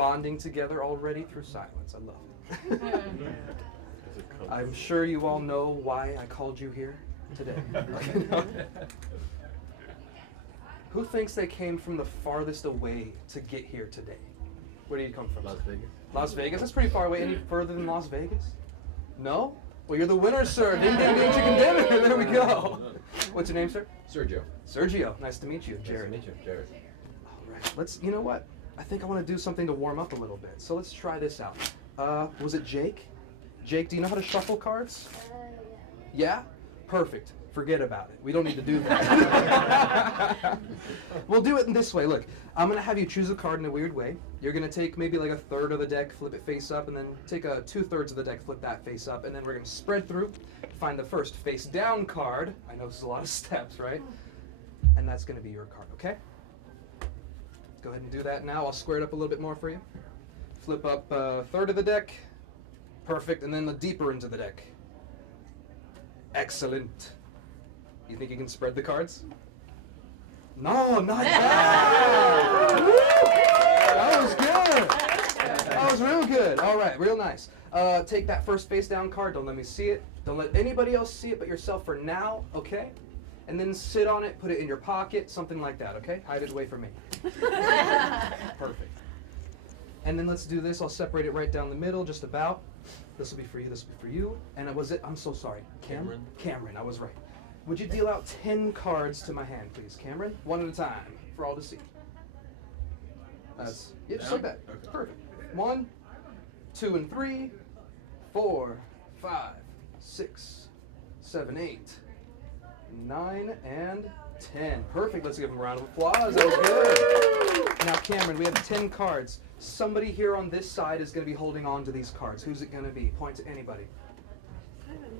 bonding together already through silence. I love it. I'm sure you all know why I called you here today. Who thinks they came from the farthest away to get here today? Where do you come from? Las Vegas. Las Vegas? That's pretty far away. Any further than Las Vegas? No? Well, you're the winner, sir. Ding, ding, ding, chicken dinner. There we go. What's your name, sir? Sergio. Sergio. Nice to meet you. Jared. Nice to meet you, Jared. All right. You know what? I think I want to do something to warm up a little bit. So let's try this out. Was it Jake? Jake, do you know how to shuffle cards? Yeah? Perfect. Forget about it. We don't need to do that. We'll do it in this way. Look, I'm going to have you choose a card in a weird way. You're going to take maybe like a third of the deck, flip it face up, and then take a 2/3 of the deck, flip that face up, and then we're going to spread through, find the first face down card. I know this is a lot of steps, right? And that's going to be your card, okay? Go ahead and do that now. I'll square it up a little bit more for you. Flip up a third of the deck. Perfect. And then the deeper into the deck. Excellent. You think you can spread the cards? No, not bad. Woo! That was good. That was real good. All right, real nice. Take that first face down card. Don't let me see it. Don't let anybody else see it but yourself for now, okay? And then sit on it, put it in your pocket, something like that, okay? Hide it away from me. Perfect. And then let's do this. I'll separate it right down the middle, just about. This will be for you, this will be for you. And was it? I'm so sorry. Cameron? Cameron, I was right. Would you deal out 10 cards to my hand, please, Cameron? One at a time, for all to see. That's, yeah, just like that. Okay. Perfect. 1, 2, and 3, 4, 5, 6, 7, 8, 9, and 10. Perfect. Let's give him a round of applause. That was good. Now, Cameron, we have 10 cards. Somebody here on this side is going to be holding on to these cards. Who's it going to be? Point to anybody.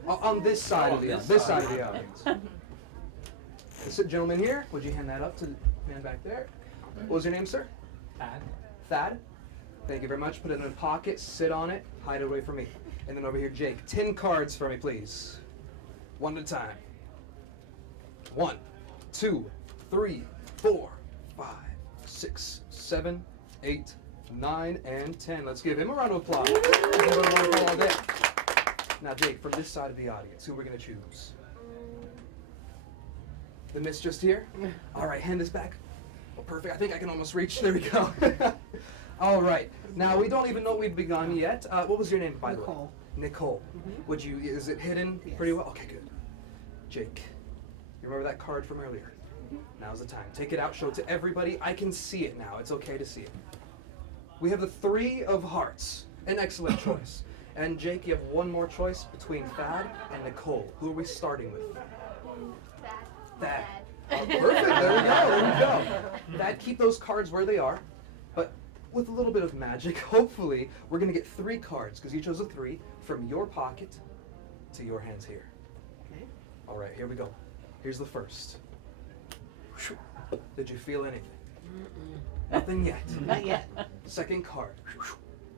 On this side of the audience. This gentleman here, would you hand that up to the man back there? What was your name, sir? Thad. Thad? Thank you very much. Put it in a pocket, sit on it, hide it away from me. And then over here, Jake. 10 cards for me, please. One at a time. 1, 2, 3, 4, 5, 6, 7, 8, 9, and 10. Let's give him a round of applause. All day. Now, Jake, from this side of the audience, who we're going to choose? The miss just here? All right, hand this back. Oh, perfect. I think I can almost reach. There we go. All right. Now, we don't even know we've begun yet. What was your name, by the way? Nicole. Nicole. Would you? Is it hidden pretty well? Okay, good. Jake, you remember that card from earlier? Now's the time. Take it out. Show it to everybody. I can see it now. It's okay to see it. We have the 3 of hearts. An excellent choice. And Jake, you have one more choice between Thad and Nicole. Who are we starting with? Thad. Oh, perfect. There we go. There we go. Thad, keep those cards where they are. But with a little bit of magic, hopefully, we're going to get 3 cards, because you chose a 3, from your pocket to your hands here. Okay. All right, here we go. Here's the first. Did you feel anything? Nothing yet. Not yet. Second card.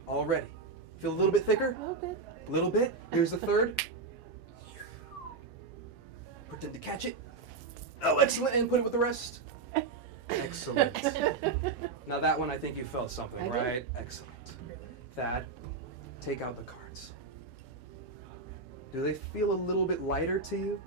Already. Feel a little bit thicker? A little bit. A little bit. Here's the third. Pretend to catch it. Oh, excellent. And put it with the rest. Excellent. Now that one, I think you felt something, right? Excellent. Thad, take out the cards. Do they feel a little bit lighter to you?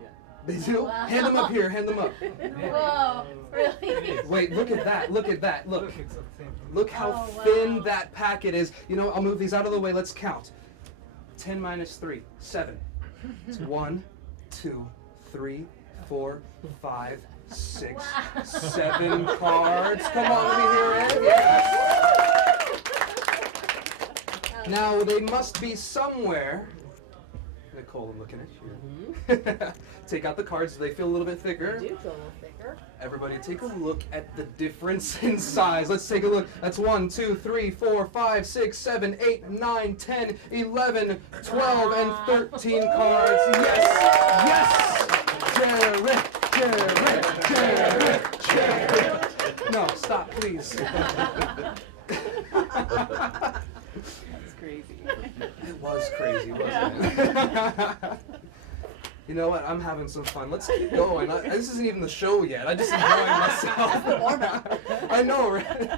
Yeah. They do? Wow. Hand them up here. Hand them up. Whoa, really? Wait, look at that. Look at that. Look. It's the same. Look how Oh, thin wow. that packet is. You know, I'll move these out of the way. Let's count. 10 minus 3, 7. It's 1, 2, 3, 4, 5, 6, Wow. 7 cards. Come on, let me hear it. Yes. Now, they must be somewhere. Nicole, I'm looking at you. Take out the cards. Do they feel a little bit thicker? Do feel a little thicker. Everybody take a look at the difference in size. Let's take a look. That's 1, 2, 3, 4, 5, 6, 7, 8, 9, 10, 11, 12, and 13 cards. Yes! Yes! Jared! No, stop, please. That's crazy. It was crazy, wasn't it? You know what? I'm having some fun. Let's keep going. This isn't even the show yet. I'm just enjoying myself. I know, right?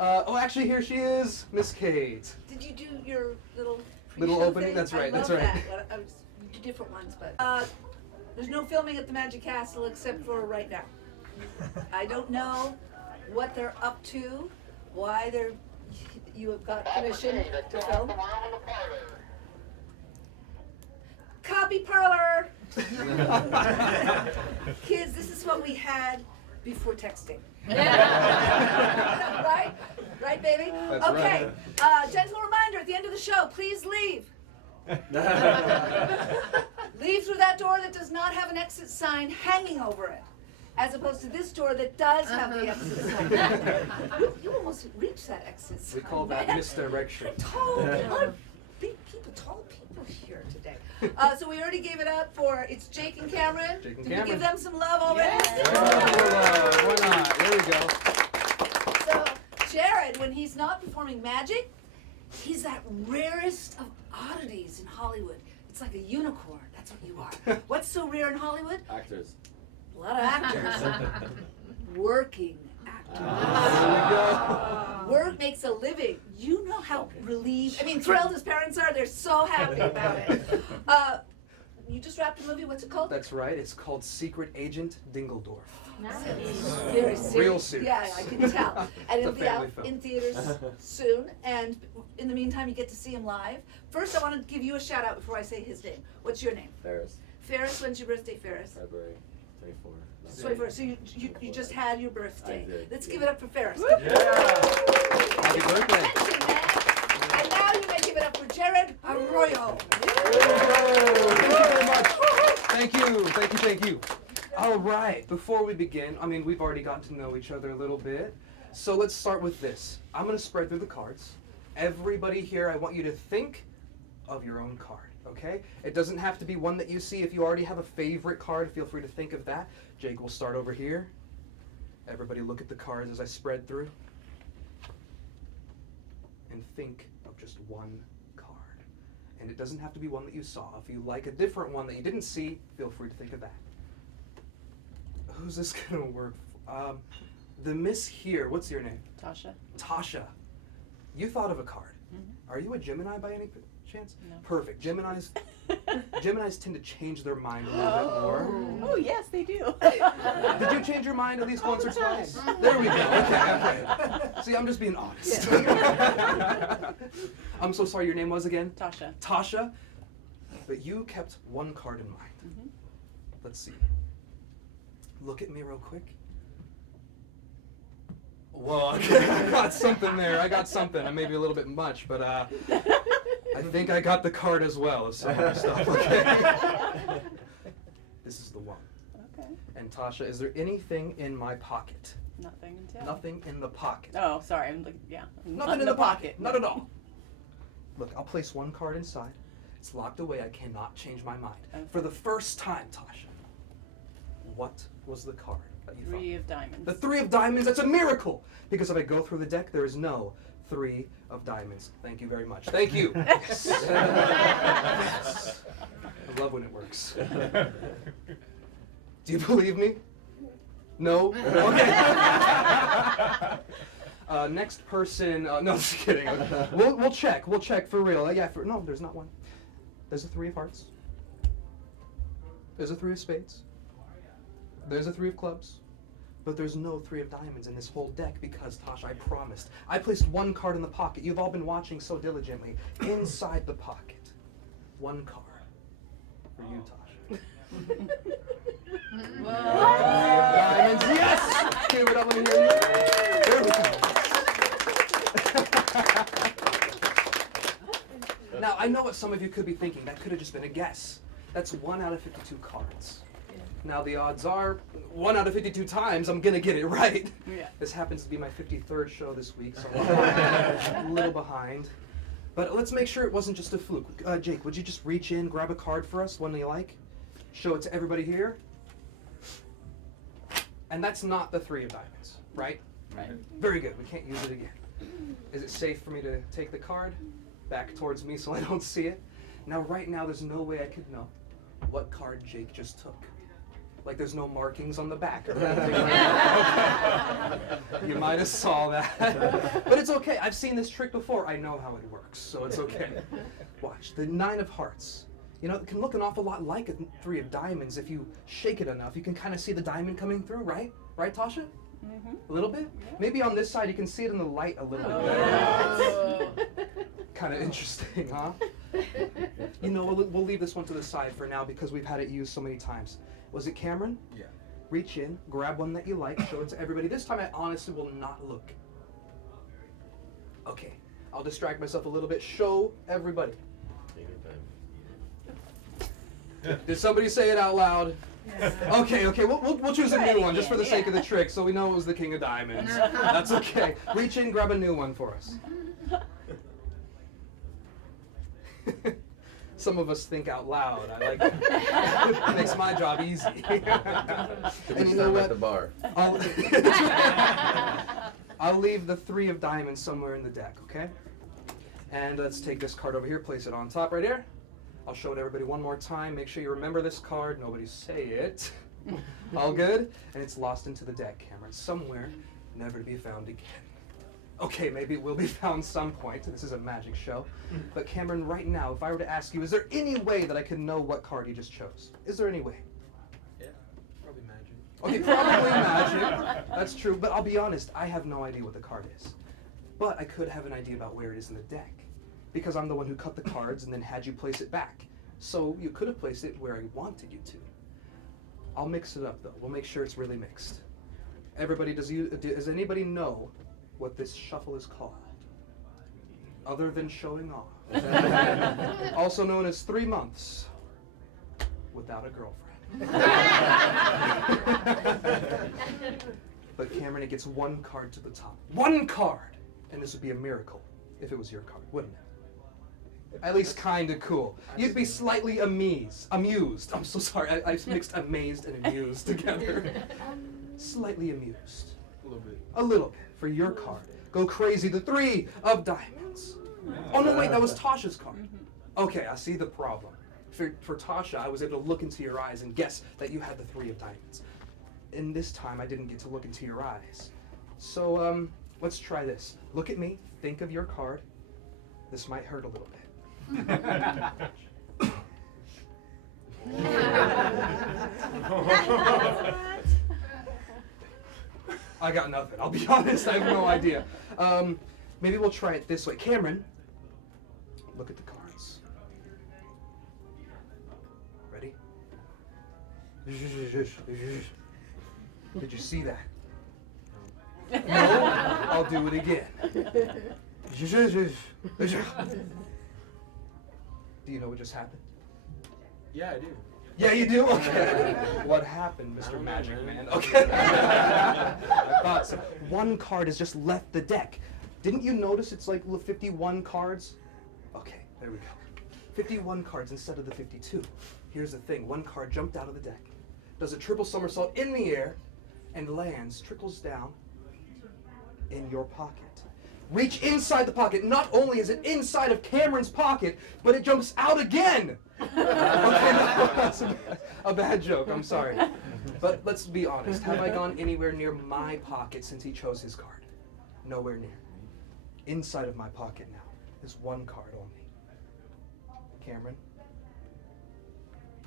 Oh, actually, here she is, Miss Kate. Did you do your little Little pre-show opening? thing? That's right, I that's love right. That. I was do different ones, but there's no filming at the Magic Castle except for right now. I don't know what they're up to, why you have got permission to film. Copy parlor. Kids, this is what we had before texting. Right? Right, baby? That's okay. Gentle reminder at the end of the show, please leave. Leave through that door that does not have an exit sign hanging over it, as opposed to this door that does have the exit sign. You almost reached that exit sign. We call that man. misdirection. Tall people here today. So we already gave it up for it's Jake and Cameron. Jake and Did Cameron. we give them some love already? Why not? There we go. So Jared, when he's not performing magic, he's that rarest of oddities in Hollywood. It's like a unicorn. That's what you are. What's so rare in Hollywood? Actors. A lot of actors. Working actors. Work makes a living. You know how relieved, thrilled his parents are. They're so happy about it. You just wrapped a movie. What's it called? That's right. It's called Secret Agent Dingledorf. Very serious. Real serious. Yeah, I can tell. And It's it'll a be out family film. in theaters soon. And in the meantime, you get to see him live. First, I want to give you a shout out before I say his name. What's your name? Ferris. Ferris. When's your birthday, Ferris? February 24. 24. So you just had your birthday. I did, Let's yeah. give it up for Ferris. Happy birthday. Attention, man. And now you may give it up for Jared Arroyo. Thank you very much. Thank you. All right, before we begin, we've already gotten to know each other a little bit. So let's start with this. I'm going to spread through the cards. Everybody here, I want you to think of your own card, okay? It doesn't have to be one that you see. If you already have a favorite card, feel free to think of that. Jake will start over here. Everybody look at the cards as I spread through. And think of just one card. And it doesn't have to be one that you saw. If you like a different one that you didn't see, feel free to think of that. Who's this gonna work for? The miss here, what's your name? Tasha. Tasha. You thought of a card. Mm-hmm. Are you a Gemini by any chance? No. Perfect. Geminis tend to change their mind a little bit more. Oh, yes, they do. Did you change your mind at least once or twice? There we go. Okay. See, I'm just being honest. I'm so sorry, your name was again? Tasha. Tasha. But you kept one card in mind. Mm-hmm. Let's see. Look at me real quick. Whoa, okay, I got something there. I got something. I may be a little bit much, but I think I got the card as well as some other stuff. Okay. This is the one. Okay. And Tasha, is there anything in my pocket? Nothing until. Nothing in the pocket. Oh, sorry. I'm like, yeah. Nothing in the pocket. Not at all. Look, I'll place one card inside. It's locked away. I cannot change my mind. Okay. For the first time, Tasha, what was the card that you thought? 3 of diamonds. The 3 of diamonds. That's a miracle. Because if I go through the deck, there is no 3 of diamonds. Thank you very much. Thank you. Yes. Yes. I love when it works. Do you believe me? No? Okay. Next person. No, just kidding. Okay. We'll check. We'll check for real. Yeah. No, there's not one. There's a 3 of hearts. There's a 3 of spades. There's a 3 of clubs. But there's no 3 of diamonds in this whole deck because, Tasha, I promised. I placed one card in the pocket. You've all been watching so diligently. Inside the pocket. One card. For you, Tasha. 3 of diamonds. Yes! Give it up in here. There we go. Now, I know what some of you could be thinking. That could have just been a guess. That's 1 out of 52 cards. Now the odds are 1 out of 52 times I'm gonna get it right. Yeah. This happens to be my 53rd show this week, so I'm a little behind. But let's make sure it wasn't just a fluke. Jake, would you just reach in, grab a card for us, one that you like? Show it to everybody here. And that's not the 3 of diamonds, right? Right. Very good, we can't use it again. Is it safe for me to take the card back towards me so I don't see it? Now, right now, there's no way I could know what card Jake just took. Like there's no markings on the back or anything. You might have saw that. But it's okay. I've seen this trick before. I know how it works, so it's okay. Watch, the 9 of hearts. You know, it can look an awful lot like a 3 of diamonds. If you shake it enough, you can kind of see the diamond coming through, right? Right, Tasha? Mm-hmm. A little bit? Yeah. Maybe on this side you can see it in the light a little bit better. Oh. Kind of interesting, huh? You know, we'll leave this one to the side for now because we've had it used so many times. Was it Cameron? Yeah. Reach in, grab one that you like, show it to everybody. This time I honestly will not look. Okay, I'll distract myself a little bit. Show everybody. Did somebody say it out loud? Okay, we'll choose a new one just for the sake of the trick so we know it was the King of Diamonds. That's okay. Reach in, grab a new one for us. Some of us think out loud. I like it. It makes my job easy. And you know what? At the bar. I'll leave the 3 of diamonds somewhere in the deck, okay? And let's take this card over here, place it on top right here. I'll show it to everybody one more time. Make sure you remember this card. Nobody say it. All good? And it's lost into the deck, Cameron. Somewhere, never to be found again. Okay, maybe it will be found some point. This is a magic show. But Cameron, right now, if I were to ask you, is there any way that I can know what card you just chose? Is there any way? Yeah, probably magic. Okay, probably magic. That's true, but I'll be honest, I have no idea what the card is. But I could have an idea about where it is in the deck. Because I'm the one who cut the cards and then had you place it back. So you could have placed it where I wanted you to. I'll mix it up though. We'll make sure it's really mixed. Everybody, does anybody know what this shuffle is called? Other than showing off. Also known as 3 months without a girlfriend. But Cameron, it gets 1 card to the top. 1 card! And this would be a miracle if it was your card, wouldn't it? At least kind of cool. You'd be slightly amused. I'm so sorry. I mixed amazed and amused together. Slightly amused. A little bit. A little bit for your card. Go crazy. The 3 of diamonds. Oh no, wait, that was Tasha's card. Okay, I see the problem. For Tasha, I was able to look into your eyes and guess that you had the 3 of diamonds. And this time, I didn't get to look into your eyes. So, let's try this. Look at me. Think of your card. This might hurt a little bit. I got nothing. I'll be honest. I have no idea. Maybe we'll try it this way. Cameron, look at the cards. Ready? Did you see that? No? I'll do it again. Do you know what just happened? Yeah, I do. Yeah, you do? Okay. What happened, Mr. Magic Man? Okay. I thought so. 1 card has just left the deck. Didn't you notice it's like 51 cards? Okay, there we go. 51 cards instead of the 52. Here's the thing. 1 card jumped out of the deck, does a triple somersault in the air, and lands, trickles down in your pocket. Reach inside the pocket. Not only is it inside of Cameron's pocket, but it jumps out again. Okay, no, that's a bad joke. I'm sorry. But let's be honest. Have I gone anywhere near my pocket since he chose his card? Nowhere near. Inside of my pocket now is 1 card only. Cameron,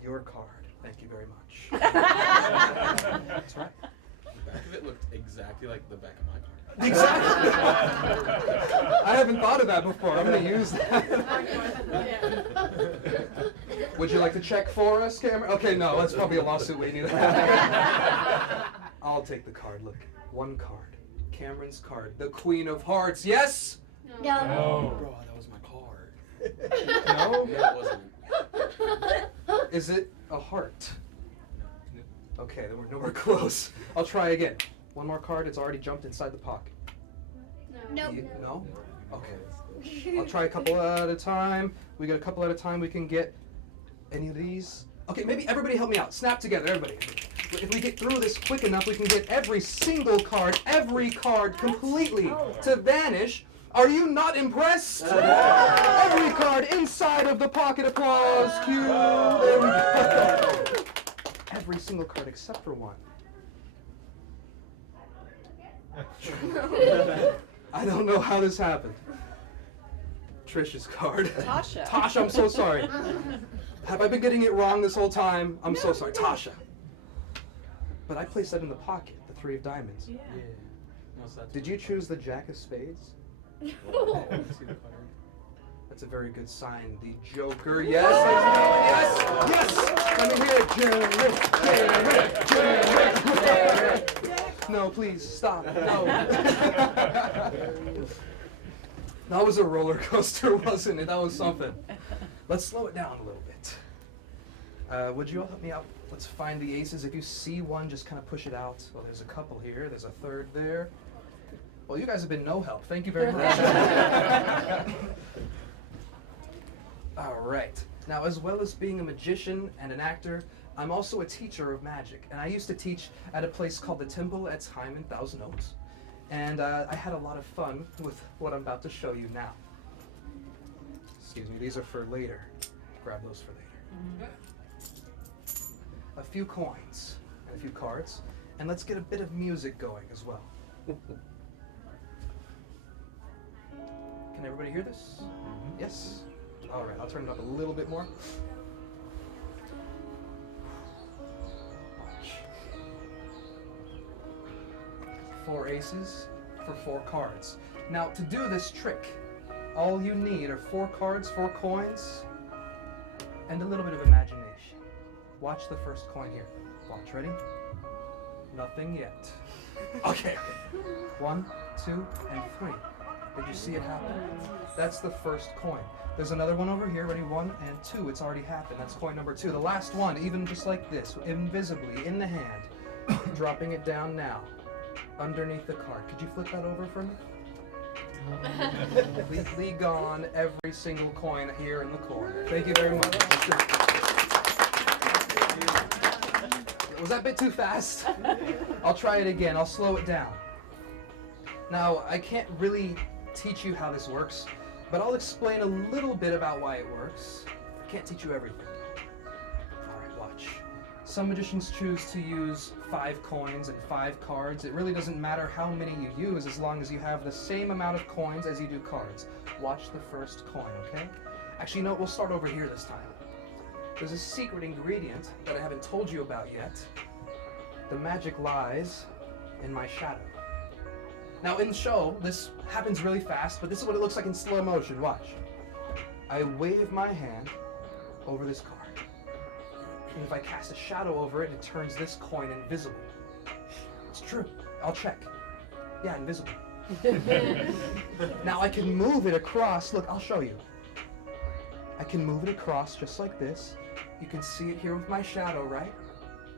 your card. Thank you very much. That's right. The back of it looked exactly like the back of my card. Exactly. I haven't thought of that before. I'm going to use that. Would you like to check for us, Cameron? Okay, no, that's probably a lawsuit we need to have. I'll take the card. Look, 1 card. Cameron's card. The Queen of Hearts. Yes? No. Bro, that was my card. No? No, it wasn't. Is it a heart? Okay, then we're nowhere close. I'll try again. 1 more card. It's already jumped inside the pocket. Nope. No? Okay. I'll try a couple at a time. We get a couple at a time. We can get any of these. Okay, maybe everybody help me out. Snap together, everybody. If we get through this quick enough, we can get every every card completely to vanish. Are you not impressed? Every card inside of the pocket. Applause. Cue. There we go. every single card except for one. I don't know how this happened. Trish's card. Tasha. Tasha, I'm so sorry. Have I been getting it wrong this whole time? I'm so sorry. Tasha. But I placed that in the pocket, the 3 of diamonds. Yeah. Yeah. What's that? Did you choose the Jack of spades? See the card? That's a very good sign. The Joker. Yes. Yes. Let me hear it. Jared. No, please stop. No. That was a roller coaster, wasn't it? That was something. Let's slow it down a little bit. Would you all help me out? Let's find the aces. If you see one, just kind of push it out. Well, there's a couple here. There's a third there. Well, you guys have been no help. Thank you very much. All right. Now, as well as being a magician and an actor, I'm also a teacher of magic. And I used to teach at a place called the Temple at Time in Thousand Oaks. And I had a lot of fun with what I'm about to show you now. Excuse me, these are for later. Grab those for later. A few coins and a few cards. And let's get a bit of music going as well. Can everybody hear this? Yes? All right, I'll turn it up a little bit more. Watch. 4 aces for 4 cards. Now, to do this trick, all you need are 4 cards, 4 coins, and a little bit of imagination. Watch the first coin here. Watch, ready? Nothing yet. Okay. 1, 2, and 3. Did you see it happen? That's the first coin. There's another one over here. Ready? 1 and 2. It's already happened. That's coin number 2. The last one, even just like this, invisibly in the hand, dropping it down now, underneath the card. Could you flip that over for me? Completely gone. Every single coin here in the corner. Thank you very much. Was that a bit too fast? I'll try it again. I'll slow it down. Now, I can't really teach you how this works, but I'll explain a little bit about why it works. I can't teach you everything. All right, watch. Some magicians choose to use 5 coins and 5 cards. It really doesn't matter how many you use as long as you have the same amount of coins as you do cards. Watch the first coin, okay? Actually, no, we'll start over here this time. There's a secret ingredient that I haven't told you about yet. The magic lies in my shadow. Now in the show, this happens really fast, but this is what it looks like in slow motion. Watch. I wave my hand over this card. And if I cast a shadow over it, it turns this coin invisible. It's true. I'll check. Yeah, invisible. Now I can move it across. Look, I'll show you. I can move it across just like this. You can see it here with my shadow, right?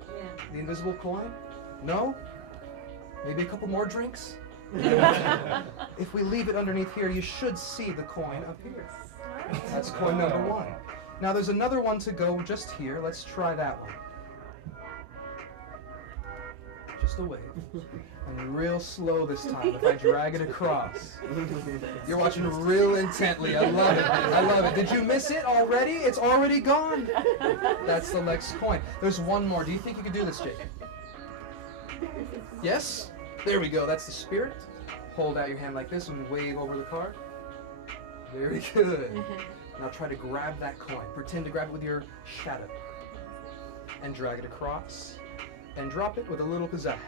Yeah. The invisible coin? No? Maybe a couple more drinks? If we leave it underneath here, you should see the coin up here. That's coin number 1. Now there's another one to go just here. Let's try that one. Just a wave. And real slow this time if I drag it across. You're watching real intently. I love it. I love it. Did you miss it already? It's already gone. That's the next coin. There's one more. Do you think you could do this, Jake? Yes? There we go. That's the spirit. Hold out your hand like this and wave over the card. Very good. Now try to grab that coin. Pretend to grab it with your shadow. And drag it across. And drop it with a little pizzazz.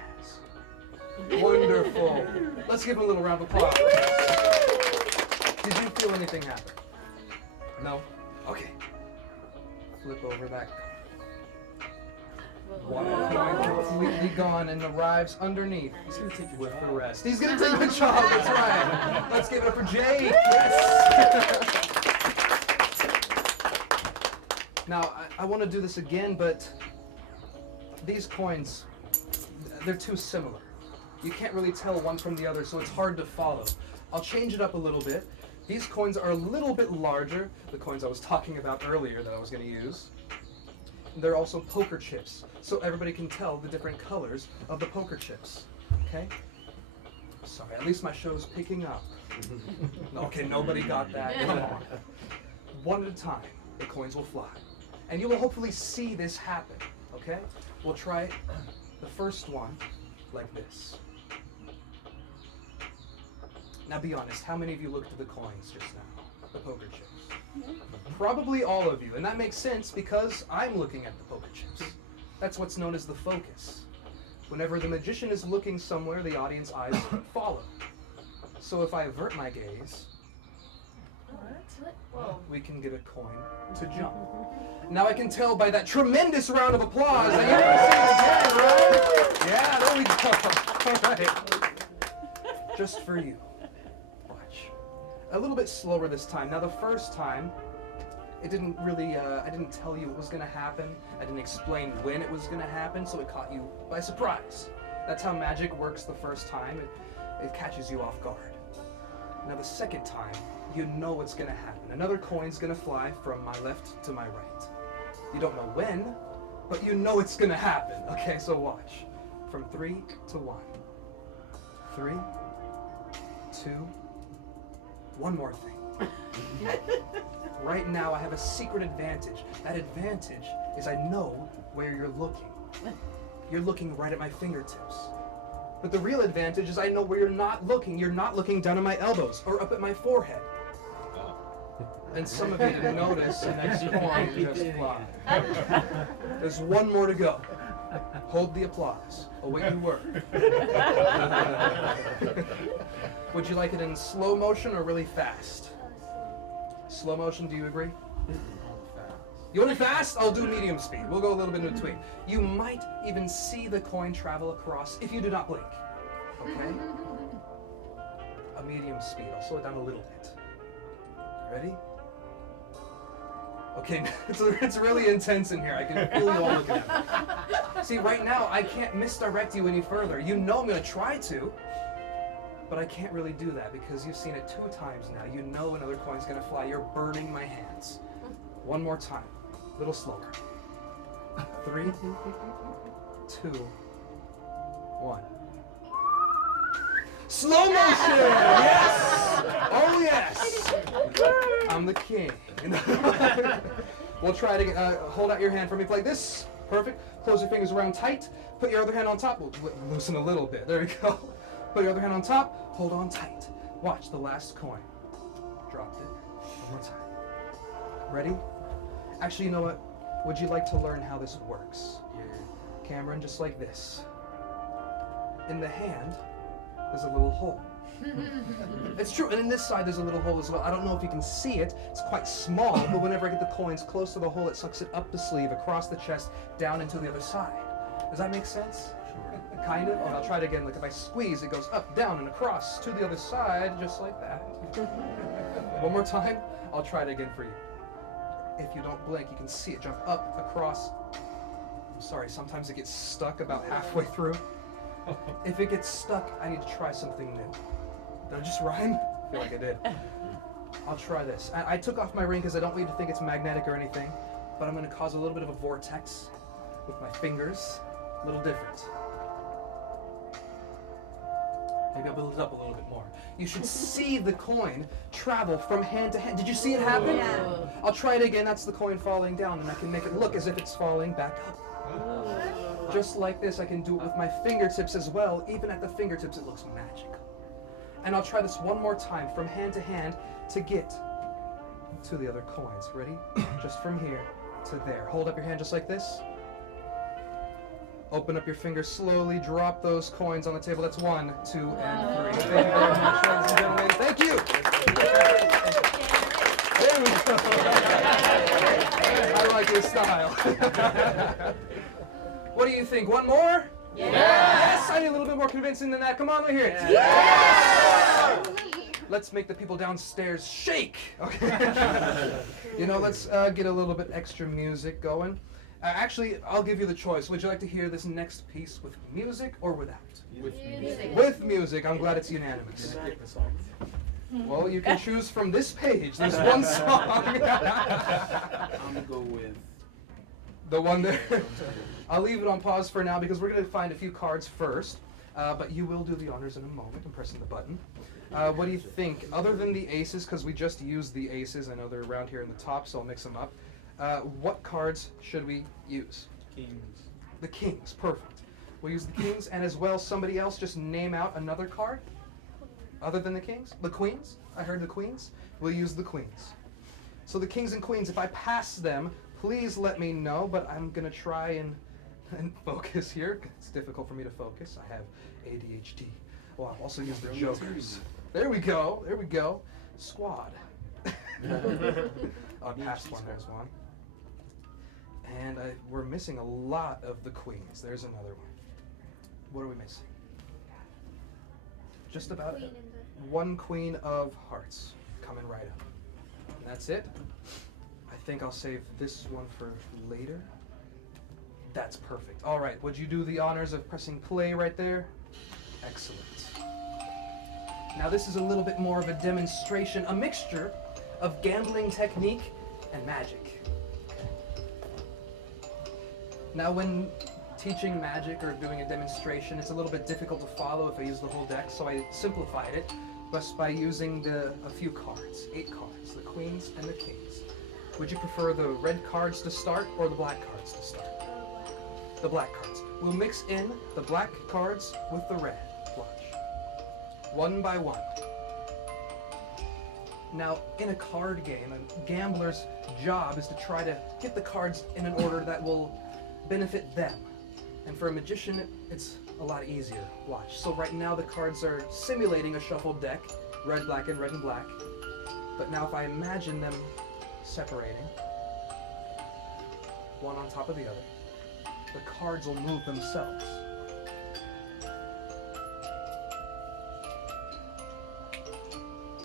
Wonderful. Let's give him a little round of applause. Did you feel anything happen? No? Okay. Flip over that card. One coin completely gone and arrives underneath. He's going to take with the rest. He's going to take the job. That's right. Let's give it up for Jake. Yes. Now, I want to do this again, but these coins, they're too similar. You can't really tell one from the other, so it's hard to follow. I'll change it up a little bit. These coins are a little bit larger, the coins I was talking about earlier that I was going to use. They're also poker chips, so everybody can tell the different colors of the poker chips. Okay? Sorry, at least my show's picking up. Okay, nobody got that. Come on. One at a time, the coins will fly. And you will hopefully see this happen. Okay? We'll try the first one like this. Now be honest, how many of you looked at the coins just now? The poker chips? Probably all of you, and that makes sense because I'm looking at the poker chips. That's what's known as the focus. Whenever the magician is looking somewhere, the audience eyes follow. So if I avert my gaze, we can get a coin to jump. Now I can tell by that tremendous round of applause that you're going to see it again, right? Yeah, there we go. All right. Just for you. Watch. A little bit slower this time. Now the first time, it didn't really, I didn't tell you what was going to happen. I didn't explain when it was going to happen, so it caught you by surprise. That's how magic works the first time. It catches you off guard. Now the second time, you know what's going to happen. Another coin's going to fly from my left to my right. You don't know when, but you know it's going to happen. Okay, so watch. From 3 to 1. 3, 2, one more thing. Right now I have a secret advantage. That advantage is I know where you're looking. You're looking right at my fingertips. But the real advantage is I know where you're not looking. You're not looking down at my elbows or up at my forehead. And some of you didn't notice the next coin just fly. There's one more to go. Hold the applause. Await your word. Would you like it in slow motion or really fast? Slow motion, do you agree? You want it fast? I'll do medium speed. We'll go a little bit in between. You might even see the coin travel across if you do not blink. Okay? A medium speed. I'll slow it down a little bit. Ready? Okay, it's really intense in here. I can feel you all looking at me. See, right now, I can't misdirect you any further. You know I'm going to try to, but I can't really do that because you've seen it 2 times now. You know another coin's going to fly. You're burning my hands. One more time. A little slower. 3, 2, 1. Slow motion! Yes! Oh, yes! I'm the king. We'll try it again. Hold out your hand for me like this. Perfect. Close your fingers around tight. Put your other hand on top. We'll loosen a little bit. There we go. Put your other hand on top. Hold on tight. Watch the last coin. Dropped it. One more time. Ready? Actually, you know what? Would you like to learn how this works? Yeah. Cameron, just like this. In the hand, there's a little hole. It's true, and in this side there's a little hole as well. I don't know if you can see it. It's quite small, but whenever I get the coins close to the hole, it sucks it up the sleeve, across the chest, down into the other side. Does that make sense? Sure. Kind of? Oh, I'll try it again. Like if I squeeze, it goes up, down, and across to the other side, just like that. One more time. I'll try it again for you. If you don't blink, you can see it jump up, across. I'm sorry, sometimes it gets stuck about halfway through. If it gets stuck, I need to try something new. Did I just rhyme? I feel like I did. I'll try this. I took off my ring because I don't want you to think it's magnetic or anything, but I'm going to cause a little bit of a vortex with my fingers. A little different. Maybe I'll build it up a little bit more. You should see the coin travel from hand to hand. Did you see it happen? Yeah. I'll try it again. That's the coin falling down, and I can make it look as if it's falling back up. Just like this, I can do it with my fingertips as well. Even at the fingertips, it looks magical. And I'll try this one more time, from hand to get to the other coins. Ready? Just from here to there. Hold up your hand just like this. Open up your fingers slowly. Drop those coins on the table. That's 1, 2, and 3. Thank you very much, ladies and gentlemen. Thank you. There we go. I like your style. What do you think? One more? Yes. Yes, I need a little bit more convincing than that. Come on, let me hear it. Yes. Let's make the people downstairs shake. Okay. You know, let's get a little bit extra music going. Actually, I'll give you the choice. Would you like to hear this next piece with music or without? With music. With music. I'm glad it's unanimous. Pick the song. Well, you can choose from this page. There's one song. I'm gonna go with The one there. I'll leave it on pause for now because we're going to find a few cards first. But you will do the honors in a moment. I'm pressing the button. What do you think? Other than the aces, because we just used the aces, I know they're around here in the top, so I'll mix them up. What cards should we use? Kings. The kings, perfect. We'll use the kings, and as well, somebody else just name out another card other than the kings. The queens. I heard the queens. We'll use the queens. So the kings and queens, if I pass them, please let me know, but I'm going to try and focus here. It's difficult for me to focus. I have ADHD. Well, I'll also use the jokers. There we go. There we go. Squad. I passed one. There's one. And we're missing a lot of the queens. There's another one. What are we missing? Just about one queen of hearts coming right up. And that's it. I think I'll save this one for later. That's perfect. All right, would you do the honors of pressing play right there? Excellent. Now this is a little bit more of a demonstration, a mixture of gambling technique and magic. Now when teaching magic or doing a demonstration, it's a little bit difficult to follow if I use the whole deck, so I simplified it just by using a few cards, 8 cards, the queens and the kings. Would you prefer the red cards to start or the black cards to start? The black cards. We'll mix in the black cards with the red. Watch. One by one. Now, in a card game, a gambler's job is to try to get the cards in an order that will benefit them. And for a magician, it's a lot easier. Watch. So right now the cards are simulating a shuffled deck, red, black, and red and black. But now if I imagine them separating, one on top of the other, the cards will move themselves.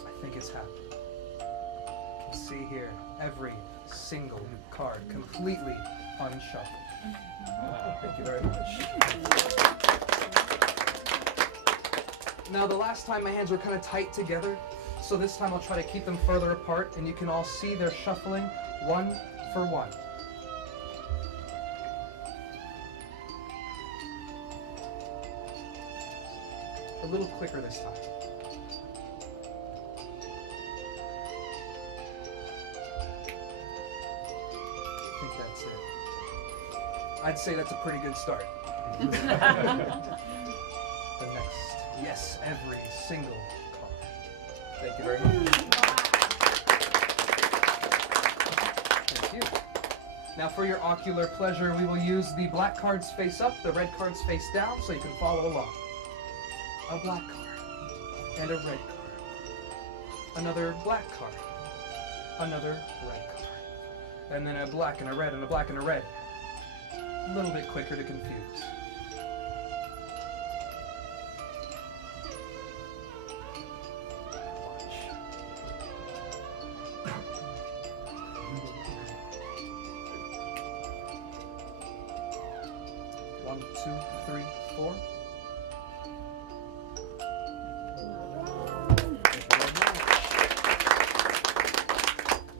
I think it's happening. You can see here, every single card completely unshuffled. Thank you very much. Now the last time my hands were kind of tight together, so this time I'll try to keep them further apart, and you can all see they're shuffling one for one. A little quicker this time. I think that's it. I'd say that's a pretty good start. The next. Yes, every single card. Thank you very much. Thank you. Now for your ocular pleasure, we will use the black cards face up, the red cards face down, so you can follow along. A black card and a red card. Another black card. Another red card. And then a black and a red and a black and a red. A little bit quicker to confuse. One, two, three, four.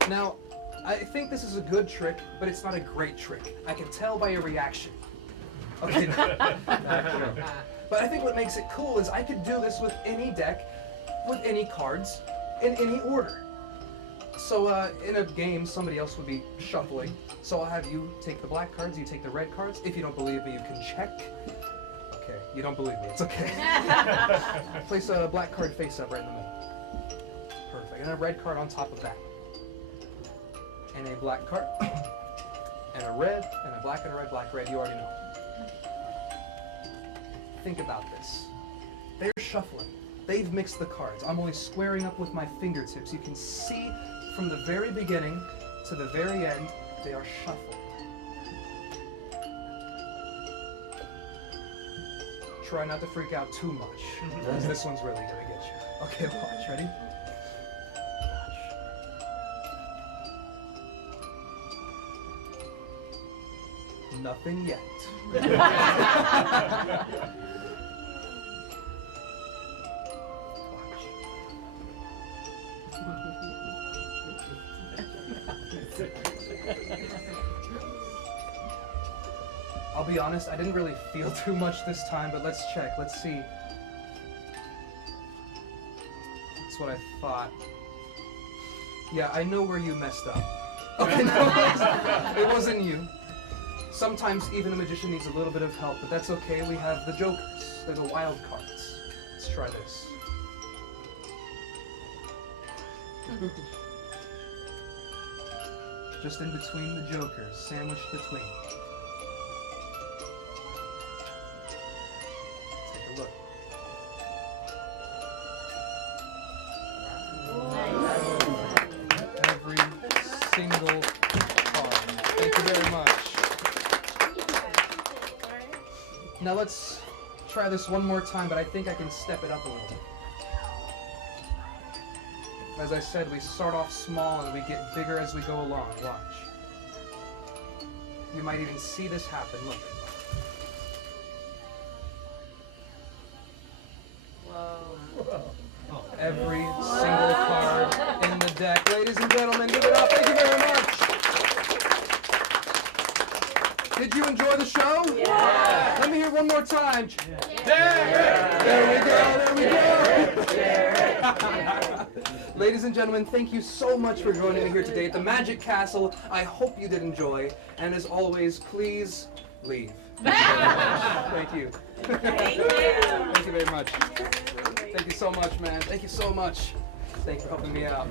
Now, I think this is a good trick, but it's not a great trick. I can tell by your reaction. Okay, but I think what makes it cool is I could do this with any deck, with any cards, in any order. So in a game, somebody else would be shuffling. So I'll have you take the black cards, you take the red cards. If you don't believe me, you can check. Okay, you don't believe me, it's okay. Place a black card face up right in the middle. Perfect, and a red card on top of that. And a black card, and a red, and a black and a red, black, red, you already know. Think about this. They're shuffling. They've mixed the cards. I'm only squaring up with my fingertips. You can see from the very beginning to the very end, they are shuffled. Try not to freak out too much, because this one's really gonna get you. Okay, watch, ready? Nothing yet. I'll be honest, I didn't really feel too much this time, but let's check, let's see. That's what I thought. Yeah, I know where you messed up. Okay, no, it wasn't you. Sometimes even a magician needs a little bit of help, but that's okay. We have the jokers. They're the wild cards. Let's try this. Just in between the jokers, sandwiched between. Take a look. Every single card. Thank you very much. Now let's try this one more time, but I think I can step it up a little bit. As I said, we start off small and we get bigger as we go along. Watch. You might even see this happen. Look. Every single card in the deck. Ladies and gentlemen, give it up. Thank you very much. Did you enjoy the show? Yeah. Let me hear one more time. Yeah. There we go. Ladies and gentlemen, thank you so much for joining me here today at the Magic Castle. I hope you did enjoy. And as always, please leave. Thank you. Thank you. Thank you very much. Thank you so much, man. Thank you so much. Thank you for helping me out.